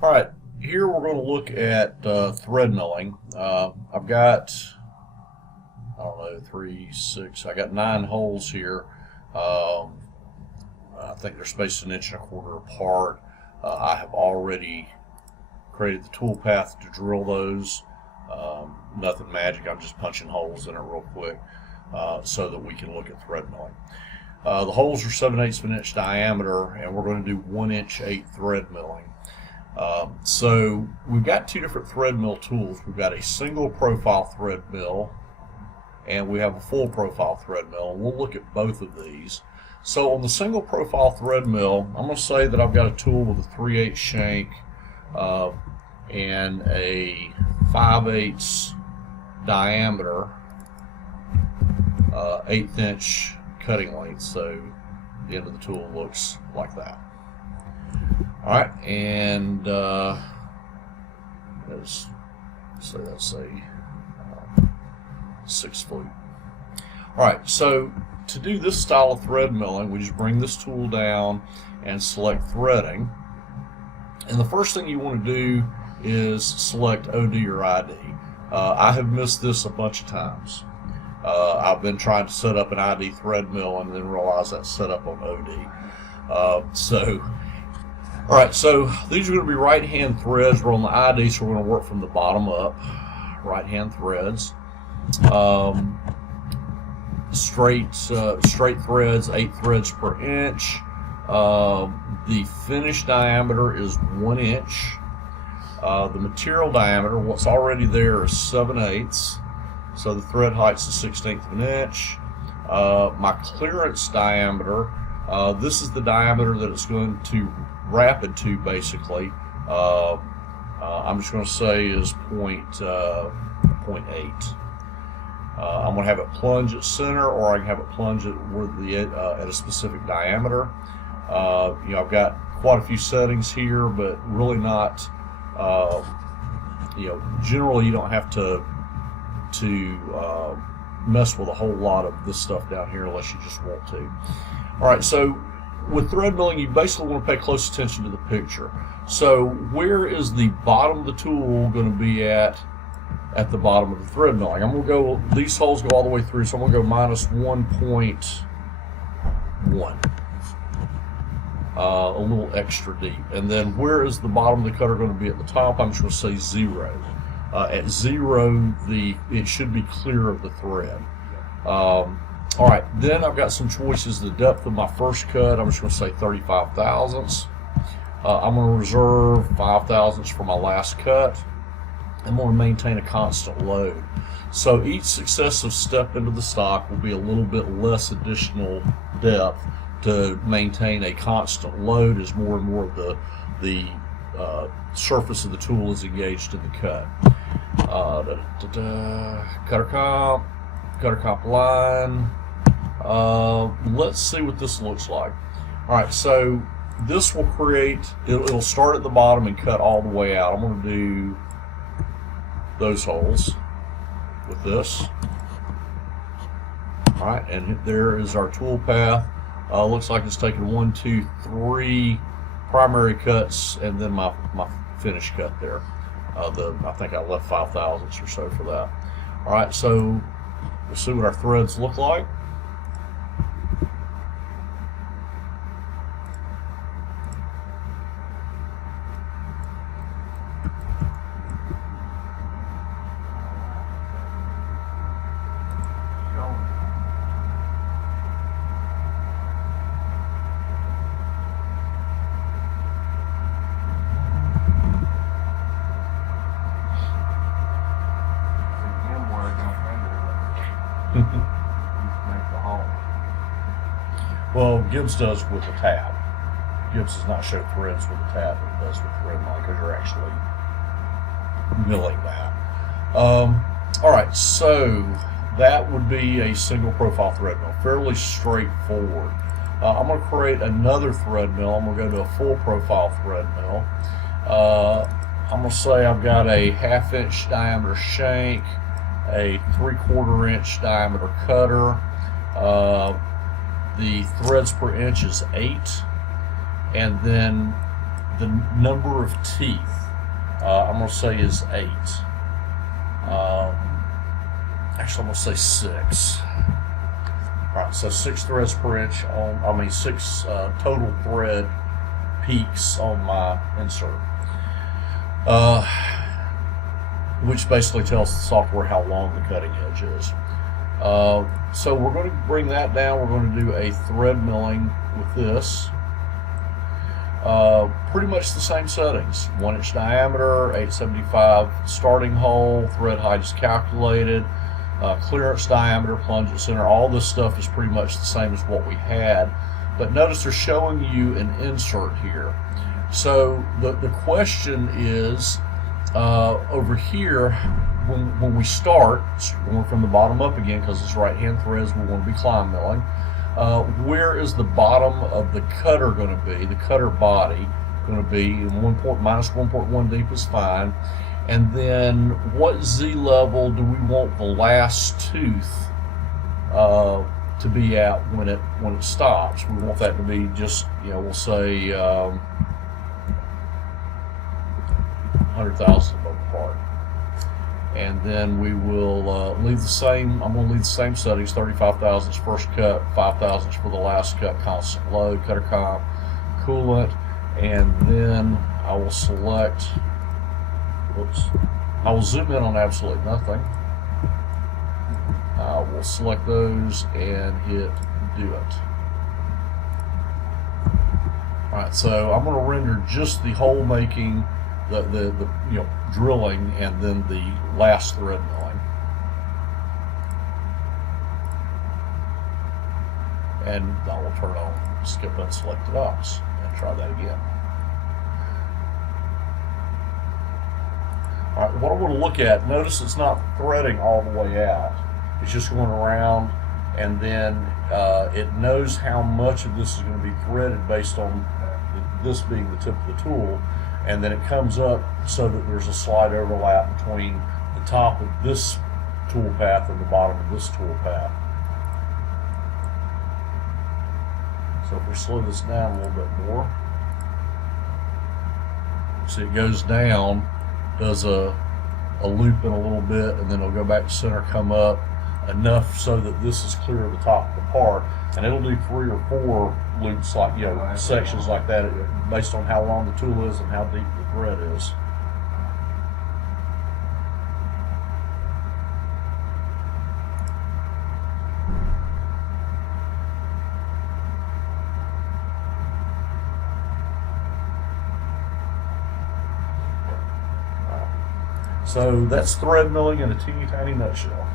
All right, here we're going to look at thread milling. I've got, I don't know, 3, 6, I got 9 holes here. I think they're spaced 1.25 inches apart. I have already created the toolpath to drill those. Nothing magic, I'm just punching holes in it real quick so that we can look at thread milling. The holes are 7/8 of an inch diameter, and we're going to do 1'8" thread milling. So we've got 2 different thread mill tools. We've got a single profile thread mill and we have a full profile thread mill, and we'll look at both of these. So on the single profile thread mill, I'm going to say that I've got a tool with a 3/8 shank and a 5/8 diameter, 1/8 inch cutting length, so the end of the tool looks like that. Alright, and let's say that's a 6 flute. Alright, so to do this style of thread milling, we just bring this tool down and select threading. And the first thing you want to do is select OD or ID. I have missed this a bunch of times. I've been trying to set up an ID thread mill and then realize that's set up on OD. Alright, so these are going to be right hand threads. We're on the ID, so we're going to work from the bottom up. Right hand threads. Straight threads, 8 threads per inch. The finished diameter is 1 inch. The material diameter, what's already there, is 7/8. So the thread height's a 1/16 of an inch. My clearance diameter, this is the diameter that it's going to wrap it to, basically. I'm just going to say is 0.8. I'm going to have it plunge at center, or I can have it plunge at at a specific diameter. I've got quite a few settings here, but really not. Generally you don't have to mess with a whole lot of this stuff down here unless you just want to. All right, so with thread milling, you basically want to pay close attention to the picture. So where is the bottom of the tool going to be at the bottom of the thread milling? I'm going to go, these holes go all the way through, so I'm going to go -1.1. A little extra deep. And then where is the bottom of the cutter going to be at the top? I'm just going to say 0. At 0, it should be clear of the thread. Alright, then I've got some choices. The depth of my first cut, I'm just going to say 35 thousandths. I'm going to reserve 5 thousandths for my last cut. I'm going to maintain a constant load. So each successive step into the stock will be a little bit less additional depth to maintain a constant load as more and more of the surface of the tool is engaged in the cut. Cutter comp line. Let's see what this looks like. Alright, so this will create, it'll start at the bottom and cut all the way out. I'm going to do those holes with this. Alright, and there is our tool path. Looks like it's taken 1, 2, 3 primary cuts and then my finish cut there. I think I left 5 thousandths or so for that. Alright, so we'll see what our threads look like. Well, Gibbs does with the tab. Gibbs does not show threads with the tab, but it does with thread milling because you're actually milling that. Alright, so that would be a single profile thread mill. Fairly straightforward. I'm going to create another thread mill. I'm going to go to a full profile thread mill. I'm going to say I've got a 1/2 inch diameter shank, a 3/4 inch diameter cutter. The threads per inch is 8, and then the number of teeth, I'm going to say is 8. Actually, I'm going to say 6. All right, so 6 threads per inch on, 6 total thread peaks on my insert, which basically tells the software how long the cutting edge is. So we're going to bring that down. We're going to do a thread milling with this. Pretty much the same settings. 1 inch diameter, 875 starting hole, thread height is calculated, clearance diameter, plunge at center. All this stuff is pretty much the same as what we had. But notice they're showing you an insert here. So the question is, over here, when we start, going from the bottom up again, because it's right-hand threads, we want to be climb milling. Where is the bottom of the cutter going to be? The cutter body going to be minus 1.1 deep is fine. And then what Z level do we want the last tooth to be at when it stops? We want that to be just, we'll say 100,000 above the part. And then we will leave the same. I'm going to leave the same settings: 35 thousandths first cut, 5 thousandths for the last cut, constant load, cutter comp, coolant, and then I will select. I will zoom in on absolutely nothing. I will select those and hit do it. All right, so I'm going to render just the hole making, the drilling, and then the last thread milling. And I will turn on skip unselected ops and try that again. All right, what I want to look at, notice it's not threading all the way out. It's just going around, and then it knows how much of this is going to be threaded based on this being the tip of the tool, and then it comes up so that there's a slight overlap between the top of this tool path and the bottom of this tool path. So if we slow this down a little bit more, see it goes down, does a loop in a little bit, and then it'll go back to center, come up enough so that this is clear of the top of the part, and it'll do 3 or 4 loops, like sections like that, based on how long the tool is and how deep the thread is. So that's thread milling in a teeny tiny nutshell.